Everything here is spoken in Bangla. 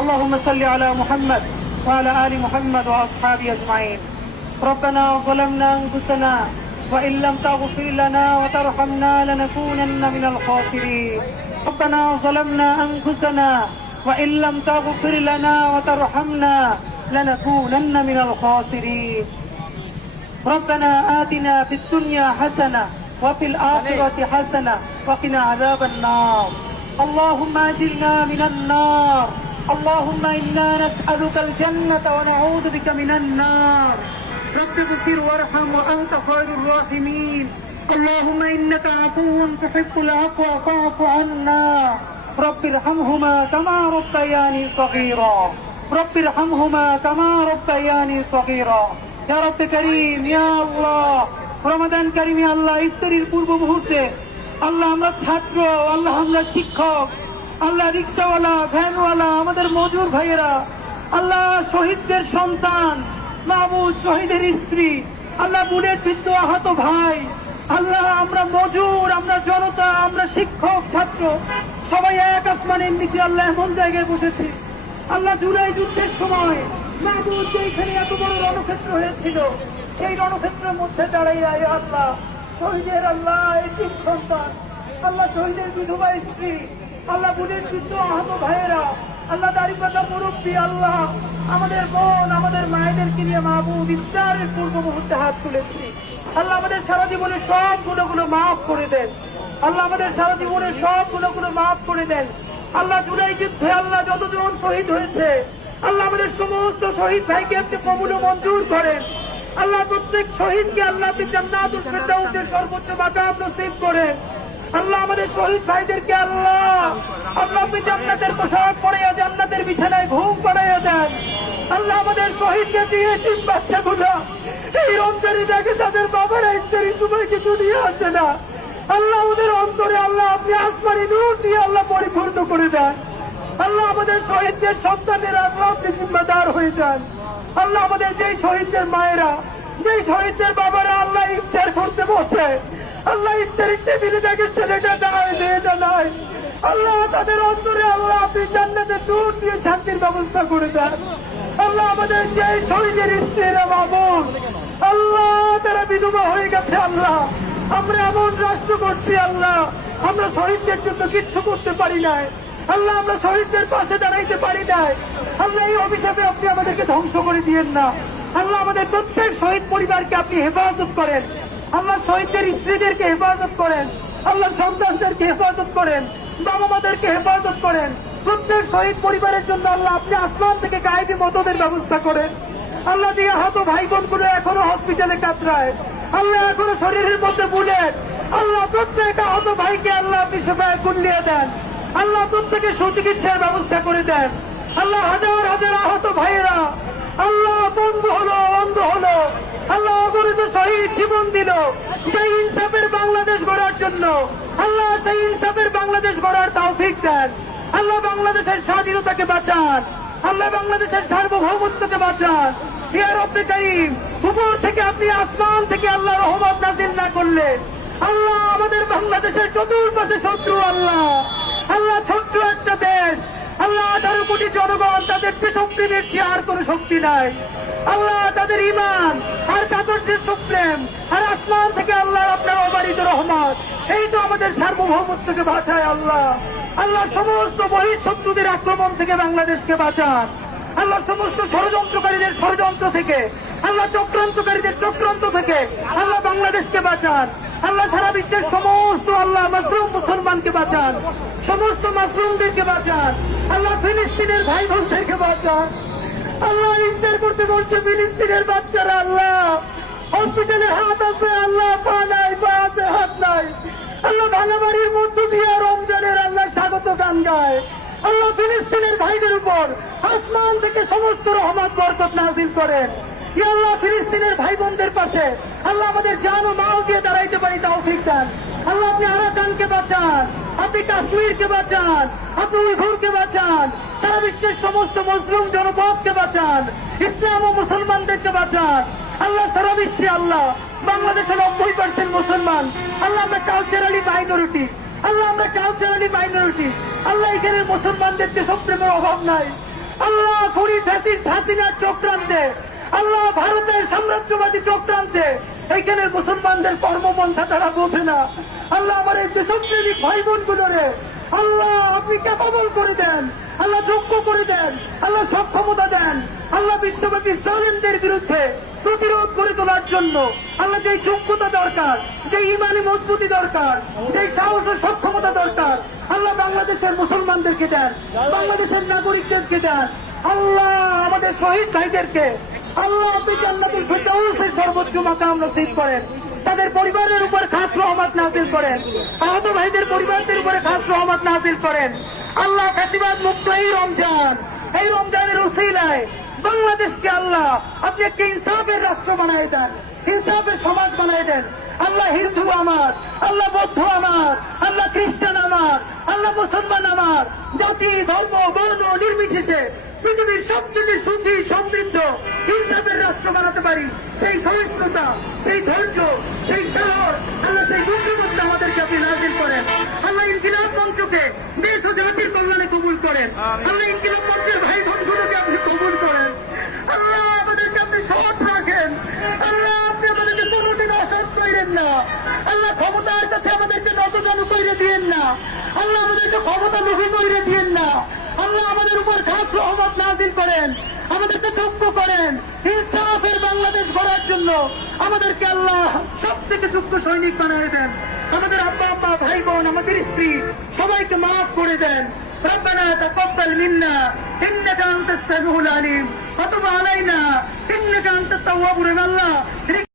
اللهم صل على محمد وعلى آل محمد وأصحابه أجمعين. ربنا ظلمنا أنفسنا وإن لم تغفر لنا وترحمنا لنكونن من الخاسرين. ربنا ظلمنا أنفسنا وإن لم تغفر لنا وترحمنا لنكونن من الخاسرين. ربنا آتنا في الدنيا حسنة وفي الآخرة حسنة وقنا عذاب النار. اللهم أجرنا من النار. اللهم إنا نسألك الجنة ونعوذ بك من النار. رب اغفر وارحم وأنت خير الراحمين. اللهم إنك عفو تحب العفو فاعف عنا. رب ارحمهما كما ربياني صغيرا. رب ارحمهما كما ربياني صغيرا. يا رب كريم يا الله রমাদান কারিমে আল্লাহ ইফতারির পূর্ব মুহূর্তে আল্লাহ আমরা ছাত্র, আল্লাহ আমরা শিক্ষক, আল্লাহ রিক্সাওয়ালা, ভ্যানওয়ালা, আমাদের মজুর ভাইয়েরা, আল্লাহ শহীদদের সন্তান, মাহবুব শহীদের স্ত্রী, আল্লাহ বুলেট বিদ্ধ আহত ভাই, আল্লাহ আমরা মজুর, আমরা জনতা, আমরা শিক্ষক, ছাত্র সবাই এক আসমানের নিচে আল্লাহ এমন জায়গায় বসেছি। আল্লাহ জুলাই যুদ্ধের সময় মাহবুব যেখানে এত বড় রণক্ষেত্র হয়েছিল এই রণক্ষেত্রের মধ্যে দাঁড়াইয়া আল্লাহ শহীদের আল্লাহ এই তিন সন্তান, আল্লাহ শহীদের বিধবা স্ত্রী, আল্লাহ বুলেট বিদ্ধ আহত ভাইয়েরা, আল্লাহ দাড়িপাতা মুরব্বী, আল্লাহ আমাদের বোন, আমাদের মায়েদেরকে নিয়ে মাহবুব ইফতারের পূর্ব মুহূর্তে হাত তুলেছি। আল্লাহ আমাদের সারা জীবনের সব গুণগুলো মাফ করে দেন। আল্লাহ আমাদের সারা জীবনের সব গুণগুলো মাফ করে দেন। আল্লাহ জুলাই যুদ্ধে আল্লাহ যতজন শহীদ হয়েছে আল্লাহ আমাদের সমস্ত শহীদ ভাইকে আপনি কবুল ও মঞ্জুর করেন। আল্লাহ প্রত্যেক শহীদকে আল্লাহ আপনি জান্নাতুল ফেরদাউসের সর্বোচ্চ মাকাম নসিব করেন। আল্লাহ আমাদের শহীদ ভাইদেরকে আল্লাহ আপনি জান্নাতের পোশাক পরাইয়া জান্নাতের বিছানায় ঘুম পড়াইয়া দেন। আল্লাহ আমাদের শহীদকে দিয়ে তিন বাচ্চাগুলো এই রমজানে দেখে তাদের বাবারা ইফতারি সময় কিছু দিয়ে আসে না। আল্লাহ ওদের অন্তরে আল্লাহ আপনি আসমানি নূর দিয়ে আল্লাহ পরিপূর্ণ করে দেন। আল্লাহ আমাদের শহীদদের সন্তানেরা আল্লাহ আপনি জিম্মাদার হয়ে যান। আল্লাহ আমাদের যেই শহীদদের মায়েরা, যেই শহীদদের বাবারা আল্লাহ ইফতার করতে বসে, আল্লাহ ইফতারের টেবিলে দেখে ছেলেটা নাই, মেয়েটা নাই, আল্লাহ তাদের অন্তরে আল্লাহ আপনি জান্নাতের নূর দিয়ে শান্তির ব্যবস্থা করে দেন। আল্লাহ আমাদের যেই শহীদের স্ত্রীরা মাহবুব আল্লাহ তারা বিধবা হয়ে গেছে, আল্লাহ আমরা এমন রাষ্ট্র করছি আল্লাহ আমরা শহীদদের জন্য কিচ্ছু করতে পারি নাই, আল্লাহ আমরা শহীদদের পাশে দাঁড়াইতে পারি নাই। আল্লাহ এই অভিশাপে আপনি আমাদেরকে ধ্বংস করে দিয়েন না। আল্লাহ আমাদের প্রত্যেক শহীদ পরিবারকে আপনি হেফাজত করেন। আল্লাহ শহীদদের স্ত্রীদেরকে হেফাজত করেন। আল্লাহ সন্তানদেরকে হেফাজত করেন, বাবা মাদেরকে হেফাজত করেন। প্রত্যেক শহীদ পরিবারের জন্য আল্লাহ আপনি আসমান থেকে গায়েবী মদদের ব্যবস্থা করেন। আল্লাহ দিয়ে আহত ভাই বোনগুলো এখনো হসপিটালে কাতরায়, আল্লাহ এখনো শরীরের মধ্যে বুলেট, আল্লাহ প্রত্যেক আহত ভাইকে আল্লাহ আপনি সেবায় কুলিয়ে দেন। আল্লাহ প্রত্যেকের সুচিকিৎসার ব্যবস্থা করে দেন। আল্লাহ হাজার হাজার আহত ভাইয়েরা আল্লাহ বন্ধু হলো, অন্ধ হলো, আল্লাহ অগণিত শহীদ জীবন দিল সেই ইনসাফের বাংলাদেশ গড়ার জন্য। আল্লাহ সেই ইনসাফের বাংলাদেশ গড়ার তৌফিক দেন। আল্লাহ বাংলাদেশের স্বাধীনতাকে বাঁচান। আল্লাহ বাংলাদেশের সার্বভৌমত্বকে বাঁচান। ইয়া রব্বে কারীম, উপর থেকে আপনি আসমান থেকে আল্লাহ রহমত নাযিল না করলে আল্লাহ আমাদের বাংলাদেশের চতুর্পাশে শত্রু, আল্লাহ আল্লাহ ছোট্ট একটা দেশ, আল্লাহ 18 কোটি জনগণ, তাদের দেশপ্রেমের চেয়ে আর কোনো শক্তি নাই। আল্লাহ তাদের ইমান আর আদর্শের সুপ্রেম আর আসমান থেকে আল্লাহ আপনার অবারিত রহমত এই তো আমাদের সার্বভৌমত্বকে বাঁচায়। আল্লাহ আল্লাহ সমস্ত বহিঃ শত্রুদের আক্রমণ থেকে বাংলাদেশকে বাঁচান। আল্লাহ সমস্ত ষড়যন্ত্রকারীদের ষড়যন্ত্র থেকে, আল্লাহ চক্রান্তকারীদের চক্রান্ত থেকে আল্লাহ বাংলাদেশকে বাঁচান। আল্লাহ সারা বিশ্বের সমস্ত আল্লাহ মাসরুম মুসলমানকে বাঁচান, সমস্ত মাসরুমদেরকে বাঁচান। আল্লাহ ফিলিস্তিনের ভাই বোনদেরকে বাঁচান। আল্লাহ ইফতার করতে বলছে ফিলিস্তিনের বাচ্চারা, আল্লাহ হসপিটালে হাত আছে, আল্লাহ পা নাই, পা আছে হাত নাই, আল্লাহ ভাঙা বাড়ির মধ্য দিয়ে রমজানের আল্লাহ স্বাগত গান গায়। আল্লাহ ফিলিস্তিনের ভাইদের উপর আসমান থেকে সমস্ত রহমত বরকত নাযিল করেন। ইয়া আল্লাহ ফিলিস্তিনের ভাই বোনদের পাশে আল্লাহ আমাদের জান ও মাল দিয়ে দাঁড়াইতে পারি তৌফিক দেন। আল্লাহ আপনি আরাকানকে বাঁচান, আপনি কাশ্মীরকে বাঁচান, আপনি উইঘুরকে বাঁচান, সারা বিশ্বের সমস্ত মুসলিম জনপদকে বাঁচান, ইসলাম ও মুসলমানদেরকে বাঁচান। আল্লাহ সারা বিশ্বে আল্লাহ বাংলাদেশের 90% মুসলমান, আল্লাহ আমরা কালচারালি মাইনরিটি, আল্লাহ আমরা কালচারালি মাইনরিটি, আল্লাহ এখানে মুসলমানদের দেশপ্রেমের অভাব নাই, আল্লাহ খুনি ফ্যাসিস্ট হাসিনার চক্রান্তে, আল্লাহ ভারতের সাম্রাজ্যবাদী চক্রান্তে এইখানে মুসলমানদের কর্মপন্থা তারা বোঝে না। আল্লাহ আমার এই দেশপ্রেমিক ভাই বোনগুলোরে আল্লাহ আপনি ক্যাপাবল করে দেন, আল্লাহ যোগ্য করে দেন, আল্লাহ সক্ষমতা দেন, আল্লাহ বিশ্বব্যাপী জালেমদের বিরুদ্ধে প্রতিরোধ করে তোলার জন্য আল্লাহ যে যোগ্যতা দরকার, যে ইমানি মজবুতি দরকার, যে সাহস ও সক্ষমতা দরকার আল্লাহ বাংলাদেশের মুসলমানদেরকে দেন, বাংলাদেশের নাগরিকদেরকে দেন। আল্লাহ আমাদের শহীদ ভাইদেরকে আল্লাহ আপনি জান্নাতুল ফিরদাউসের সর্বোচ্চ মাকাম নসিব করেন, তাদের পরিবারের উপর খাস রহমত নাযিল করেন, আহত ভাইদের পরিবারদের উপরে খাস রহমত নাযিল করেন। আল্লাহ ফ্যাসিবাদ মুক্ত এই রমজানের উসিলায় বাংলাদেশকে আল্লাহ আপনি একটা ইনসাফের রাষ্ট্র বানায় দেন, ইনসাফের সমাজ বানায় দেন। আল্লাহ হিন্দু আমার, আল্লাহ বৌদ্ধ আমার, আল্লাহ খ্রিস্টান আমার, আল্লাহ মুসলমান আমার, জাতি ধর্ম বর্ণ নির্বিশেষে পৃথিবীর সবচেয়ে সুখী সমৃদ্ধ ইনসাফের রাষ্ট্র বানাতে পারি সেই সহিষ্ণুতা, সেই ধৈর্য, সেই সাহস আল্লাহ সেই দুর্যোগতা আমাদেরকে আপনি নাযিল করেন। আল্লাহ ইনকিলাব মঞ্চকে দেশ ও জাতির কল্যাণে কবুল করেন। আল্লাহ ইনকিলাব মঞ্চের ভাই বোনগুলোকে আপনি কবুল করেন। আল্লাহ আমাদেরকে আপনি সৎ রাখেন। আল্লাহ আপনি আমাদেরকে কোনোদিন অসৎ করেন না। আল্লাহ ক্ষমতার কাছে আমাদেরকে নতজানু করে দিয়েন না। আল্লাহ আমাদেরকে ক্ষমতা লোভী করে দিয়েন না। আল্লাহ আমাদের উপর খাস রহমত নাযিল করেন, আমাদেরকে যোগ্য করেন ইনসাফের বাংলাদেশ গড়ার জন্য। আমাদেরকে আল্লাহ সব থেকে যোগ্য সৈনিক বানিয়ে দেন। আমাদের আব্বা আম্মা ভাই বোন আমাদের স্ত্রী সবাইকে মাফ করে দেন। ربنا تقبل منا انك انت السميع العليم وتب علينا انك انت التواب الرحيم। আল্লাহ